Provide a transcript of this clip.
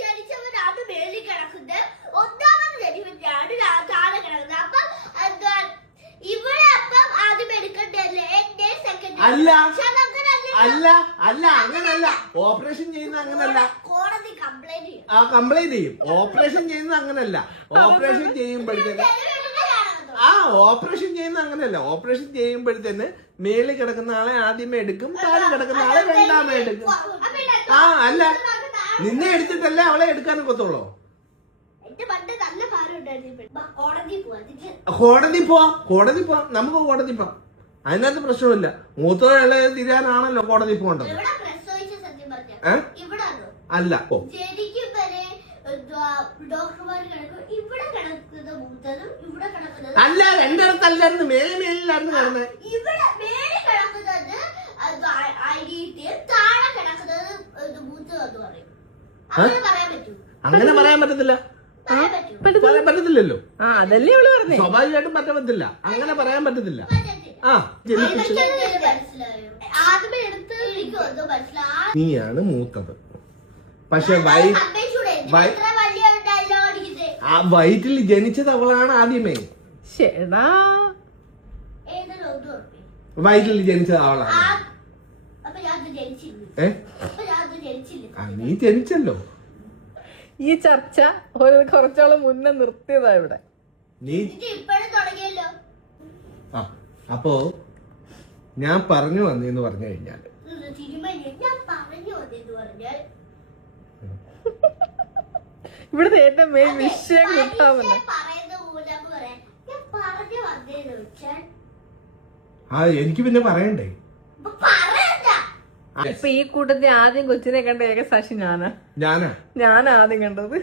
ജനിച്ചവൻ അത് മേളിൽ കിടക്കുന്നത്, ഒന്നാമത് ജനിച്ചവനാണ് താഴെ കിടക്കുന്നത്. അപ്പം ഇവിടെ അപ്പം ആദ്യം എടുക്കണ്ടല്ലേ അല്ല അല്ല അല്ല അങ്ങനല്ല. ഓപ്പറേഷൻ ചെയ്യുന്ന അങ്ങനല്ല. കോടതി കംപ്ലൈന്റ് ചെയ്യും. ഓപ്പറേഷൻ ചെയ്യുന്നത് അങ്ങനല്ല. ഓപ്പറേഷൻ ചെയ്യുമ്പോഴത്തേന് ഓപ്പറേഷൻ ചെയ്യുന്ന അങ്ങനെയല്ല. ഓപ്പറേഷൻ ചെയ്യുമ്പോഴത്തേന് മേളിൽ കിടക്കുന്ന ആളെ ആദ്യമേ എടുക്കും, താഴെ കിടക്കുന്ന ആളെ രണ്ടാമേ എടുക്കും. അല്ല, നിന്നെ എടുത്തിട്ടല്ലേ അവളെ എടുക്കാൻ ഒക്കത്തുള്ളൂ. കോടതി പോവാം. നമുക്ക് കോടതി പോവാം. അതിനകത്ത് പ്രശ്നമില്ല. മൂത്തോളെ തിരിയാനാണല്ലോ കോടതി പോകേണ്ടത്. അല്ല അല്ല, രണ്ടിടത്തല്ലായിരുന്നു. മേളിലായിരുന്നു കിടന്നത്. അങ്ങനെ പറയാൻ പറ്റത്തില്ല. പറ്റത്തില്ലല്ലോ. അതല്ലേ അവള് പറഞ്ഞേ. സ്വാഭാവികമായിട്ടും പറ്റത്തില്ല. അങ്ങനെ പറയാൻ പറ്റത്തില്ല. നീയാണ് മൂത്തത്. പക്ഷെ വയറ്റിൽ ജനിച്ചത് അവളാണ് ആദ്യമേ. വയറ്റിൽ ജനിച്ചത് അവളാണ്. നീ ജനിച്ചല്ലോ. ഈ ചർച്ച കുറച്ചോളം മുന്നേ നിർത്തിയതാ ഇവിടെ. അപ്പോ ഞാൻ പറഞ്ഞു വന്നെന്ന് പറഞ്ഞു കഴിഞ്ഞാല് ഇവിടുത്തെ ഏറ്റവും മെയിൻ വിഷയം കിട്ടാമെന്ന്. എനിക്ക് പിന്നെ പറയണ്ടേ. ഇപ്പൊ ഈ കൂട്ടത്തിൽ ആദ്യം കൊച്ചിനെ കണ്ട ഏക സാക്ഷി ഞാനാ ആദ്യം കണ്ടത്.